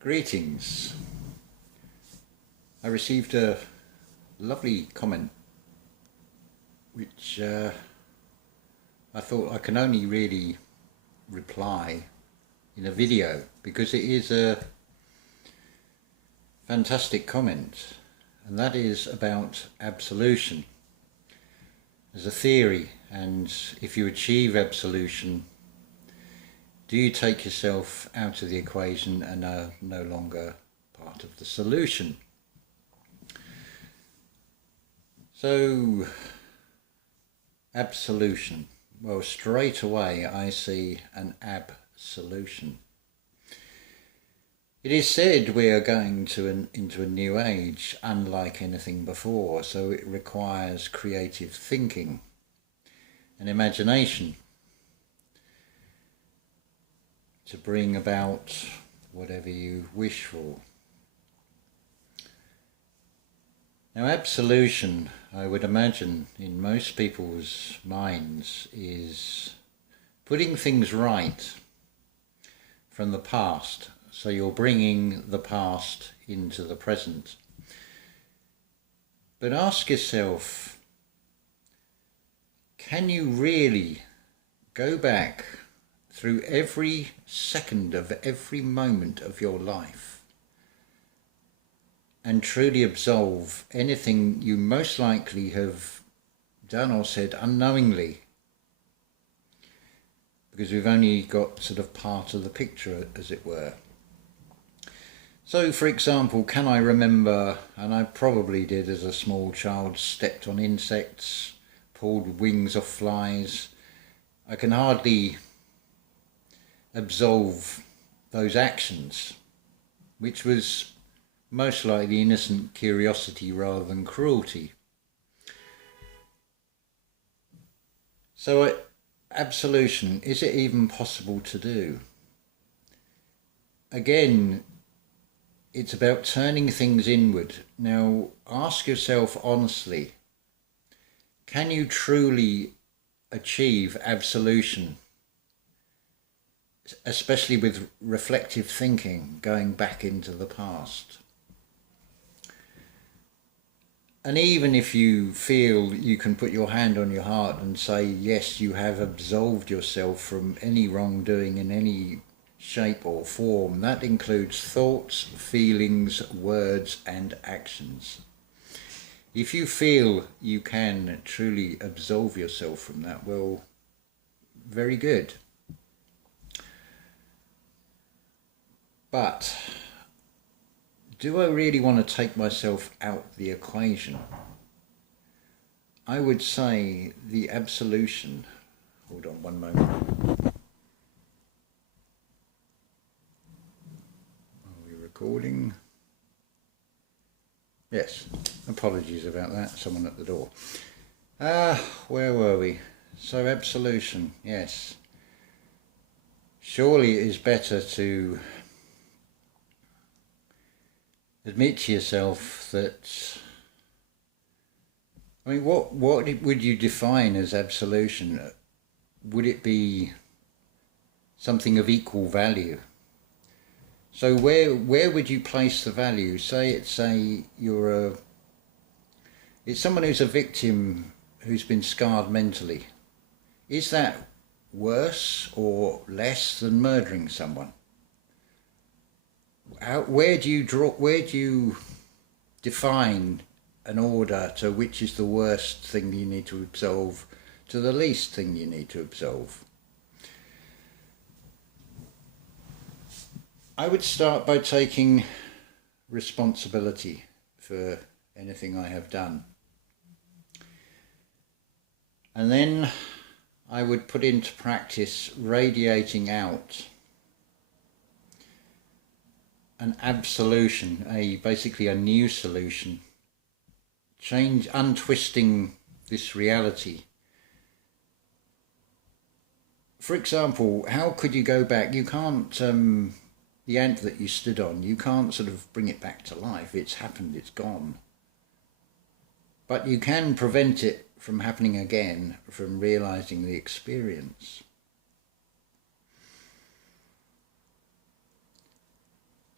Greetings. I received a lovely comment which I thought I can only really reply in a video because it is a fantastic comment, and that is about absolution as a theory. And if you achieve absolution, do you take yourself out of the equation and are no longer part of the solution? So, absolution. Well, straight away I see an absolution. It is said we are going into a new age, unlike anything before, so it requires creative thinking and imagination to bring about whatever you wish for. Now, absolution, I would imagine, in most people's minds is putting things right from the past. So you're bringing the past into the present. But ask yourself, can you really go back through every second of every moment of your life and truly absolve anything you most likely have done or said unknowingly? Because we've only got sort of part of the picture, as it were. So, for example, can I remember, and I probably did as a small child, stepped on insects, pulled wings off flies. I can hardly absolve those actions, which was most likely innocent curiosity rather than cruelty. So absolution, is it even possible to do? Again, it's about turning things inward. Now, ask yourself honestly, can you truly achieve absolution? Especially with reflective thinking, going back into the past. And even if you feel you can put your hand on your heart and say, yes, you have absolved yourself from any wrongdoing in any shape or form, that includes thoughts, feelings, words, and actions. If you feel you can truly absolve yourself from that, well, very good. But do I really want to take myself out the equation? I would say the absolution. Hold on one moment. Are we recording? Yes. Apologies about that. Someone at the door. Where were we? So absolution, yes. Surely it is better to admit to yourself that, I mean, what would you define as absolution? Would it be something of equal value? So where would you place the value? Say it's someone who's a victim who's been scarred mentally. Is that worse or less than murdering someone? Where do you define an order to which is the worst thing you need to absolve to the least thing you need to absolve? I would start by taking responsibility for anything I have done. And then I would put into practice radiating out an absolution, basically a new solution, untwisting this reality. For example, how could you go back? You can't, the ant that you stood on, you can't sort of bring it back to life. It's happened, it's gone. But you can prevent it from happening again, from realizing the experience.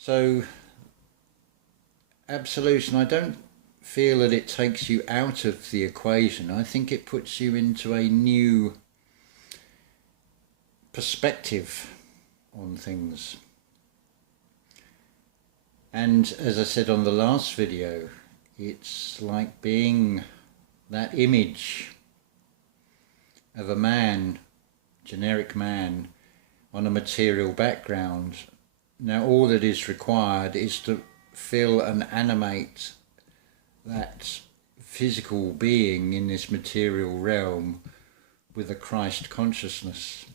So, absolution, I don't feel that it takes you out of the equation. I think it puts you into a new perspective on things. And as I said on the last video, it's like being that image of a man, generic man, on a material background. Now all that is required is to fill and animate that physical being in this material realm with a Christ consciousness.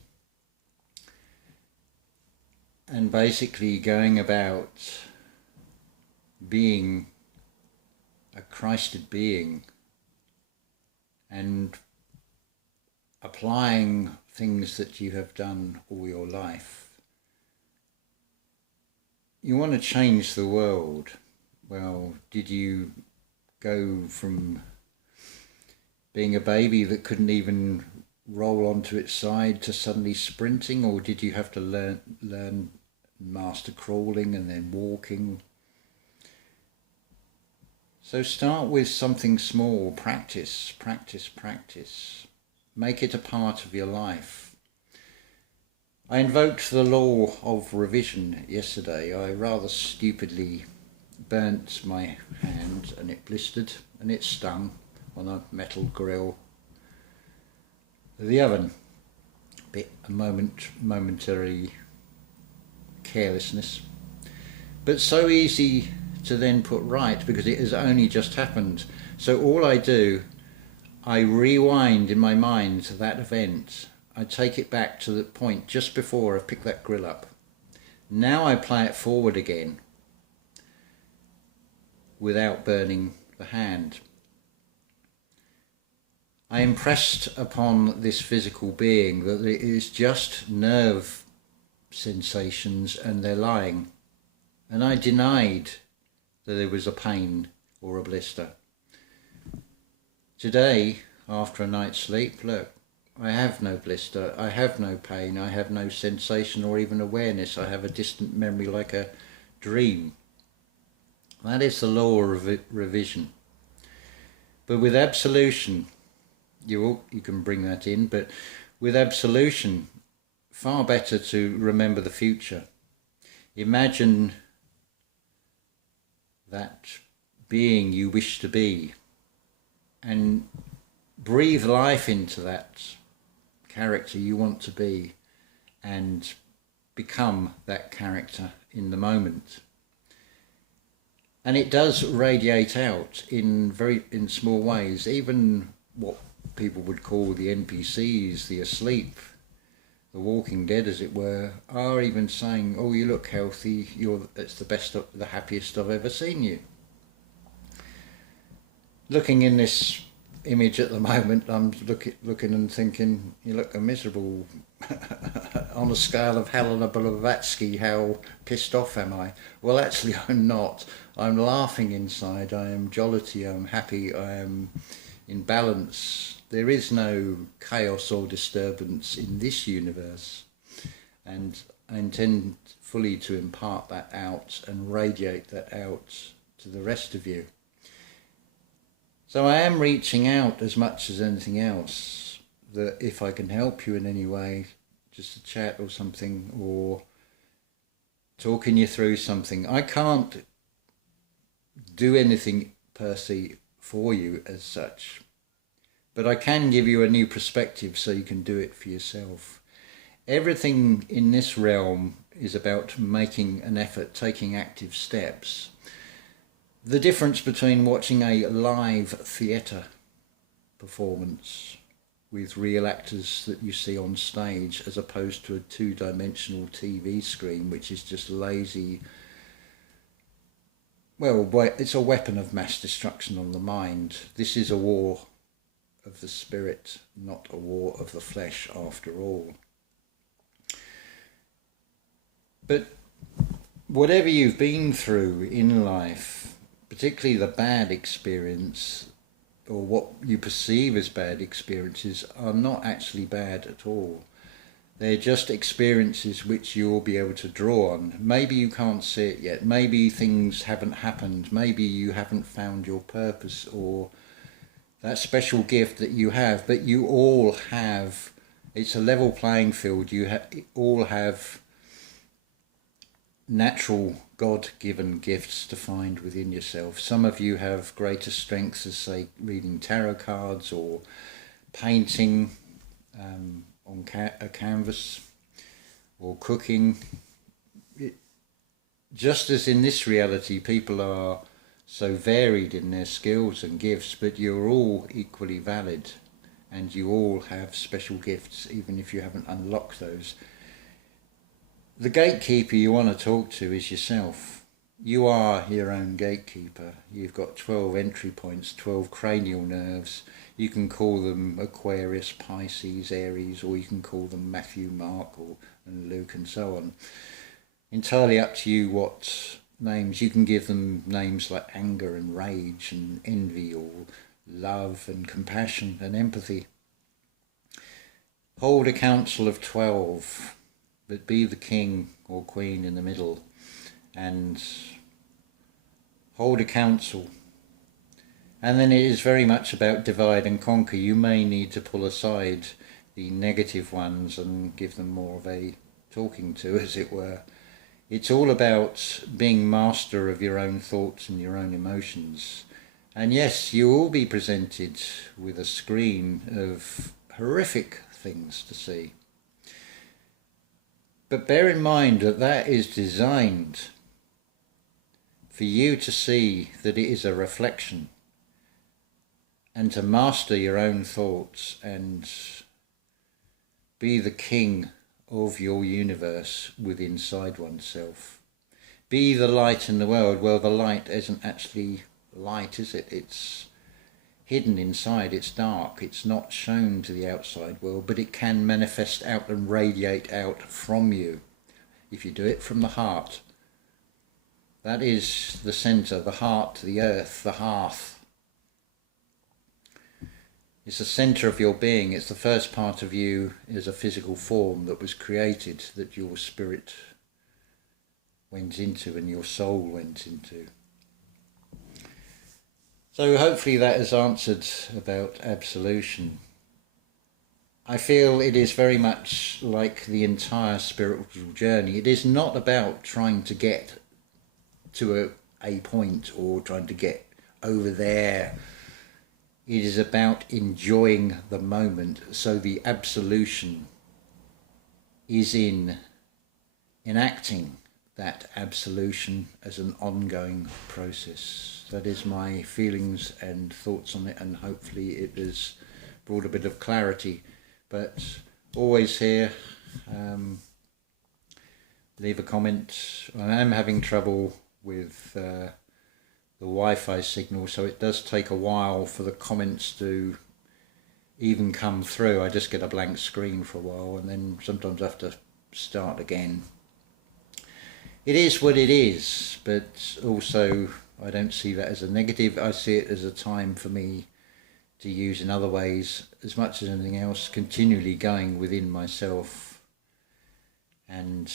And basically going about being a Christed being and applying things that you have done all your life. You want to change the world. Well, did you go from being a baby that couldn't even roll onto its side to suddenly sprinting, or did you have to learn master crawling and then walking? So start with something small. Practice, practice, practice. Make it a part of your life. I invoked the law of revision yesterday. I rather stupidly burnt my hand and it blistered and it stung on a metal grill of the oven. A momentary carelessness, but so easy to then put right because it has only just happened. So all I do, I rewind in my mind to that event. I take it back to the point just before I picked that grill up. Now I play it forward again without burning the hand. I impressed upon this physical being that it is just nerve sensations and they're lying. And I denied that there was a pain or a blister. Today, after a night's sleep, look, I have no blister, I have no pain, I have no sensation or even awareness. I have a distant memory like a dream. That is the law of revision. But with absolution, you can bring that in, but with absolution, far better to remember the future. Imagine that being you wish to be and breathe life into that character you want to be and become that character in the moment. And it does radiate out in small ways. Even what people would call the NPCs, the asleep, the Walking Dead as it were, are even saying, oh, you look healthy, it's the best, the happiest I've ever seen you. Looking in this image at the moment, I'm looking and thinking, you look a miserable, on a scale of Helena Blavatsky, how pissed off am I? Well, actually I'm not. I'm laughing inside, I am jollity, I'm happy, I am in balance. There is no chaos or disturbance in this universe, and I intend fully to impart that out and radiate that out to the rest of you. So I am reaching out as much as anything else, that if I can help you in any way, just a chat or something, or talking you through something. I can't do anything per se for you as such, but I can give you a new perspective so you can do it for yourself. Everything in this realm is about making an effort, taking active steps. The difference between watching a live theatre performance with real actors that you see on stage as opposed to a two-dimensional TV screen, which is just lazy. Well, it's a weapon of mass destruction on the mind. This is a war of the spirit, not a war of the flesh after all. But whatever you've been through in life, particularly the bad experience, or what you perceive as bad experiences, are not actually bad at all. They're just experiences which you'll be able to draw on. Maybe you can't see it yet. Maybe things haven't happened. Maybe you haven't found your purpose or that special gift that you have. But you all have, it's a level playing field. You all have natural God-given gifts to find within yourself. Some of you have greater strengths as, say, reading tarot cards or painting on a canvas or cooking. Just as in this reality people are so varied in their skills and gifts, but you're all equally valid and you all have special gifts even if you haven't unlocked those. The gatekeeper you want to talk to is yourself. You are your own gatekeeper. You've got 12 entry points, 12 cranial nerves. You can call them Aquarius, Pisces, Aries, or you can call them Matthew, Mark, and Luke, and so on. Entirely up to you what names. You can give them names like anger and rage and envy, or love and compassion and empathy. Hold a council of 12, but be the king or queen in the middle, and hold a council. And then it is very much about divide and conquer. You may need to pull aside the negative ones and give them more of a talking to, as it were. It's all about being master of your own thoughts and your own emotions. And yes, you will be presented with a screen of horrific things to see. But bear in mind that that is designed for you to see that it is a reflection, and to master your own thoughts and be the king of your universe within inside oneself. Be the light in the world. Well, the light isn't actually light, is it? It's hidden inside, it's dark, it's not shown to the outside world, but it can manifest out and radiate out from you if you do it from the heart. That is the centre, the heart, the earth, the hearth. It's the centre of your being. It's the first part of you as a physical form that was created, that your spirit went into and your soul went into. So hopefully that has answered about absolution. I feel it is very much like the entire spiritual journey. It is not about trying to get to a point or trying to get over there. It is about enjoying the moment. So the absolution is in enacting that absolution as an ongoing process. That is my feelings and thoughts on it, and hopefully it has brought a bit of clarity. But always here, leave a comment. I am having trouble with the Wi-Fi signal, so it does take a while for the comments to even come through. I just get a blank screen for a while and then sometimes I have to start again. It is what it is, but also I don't see that as a negative. I see it as a time for me to use in other ways, as much as anything else, continually going within myself and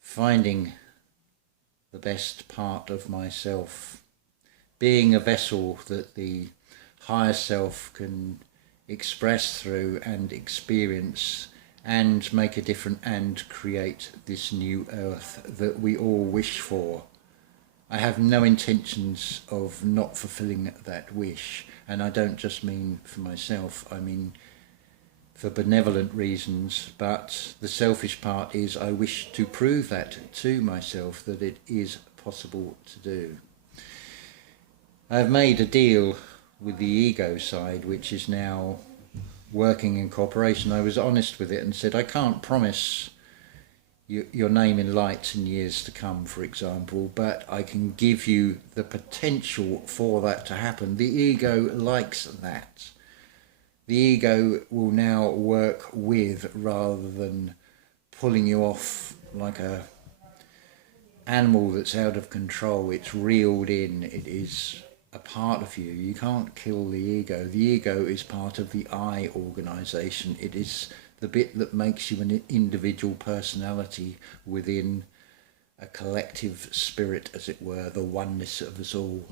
finding the best part of myself, being a vessel that the higher self can express through and experience and make a difference and create this new earth that we all wish for. I have no intentions of not fulfilling that wish, and I don't just mean for myself, I mean for benevolent reasons, but the selfish part is I wish to prove that to myself, that it is possible to do. I've made a deal with the ego side, which is now working in cooperation. I was honest with it and said, I can't promise your name in lights in years to come, for example, but I can give you the potential for that to happen. The ego likes that. The ego will now work with rather than pulling you off like a animal that's out of control. It's reeled in. It is a part of you. You can't kill the ego. The ego is part of the I organisation. It is the bit that makes you an individual personality within a collective spirit, as it were, the oneness of us all.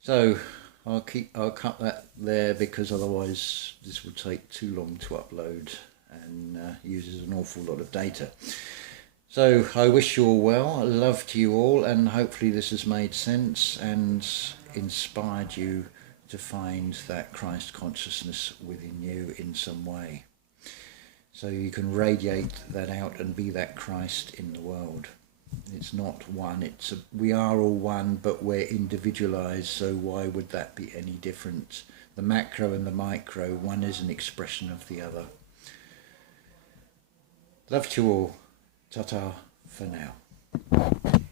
So I'll cut that there, because otherwise this will take too long to upload and uses an awful lot of data. So I wish you all well, love to you all, and hopefully this has made sense and inspired you to find that Christ consciousness within you in some way, so you can radiate that out and be that Christ in the world. It's not one, we are all one, but we're individualized, so why would that be any different? The macro and the micro, one is an expression of the other. Love to you all. Ta-ta for now.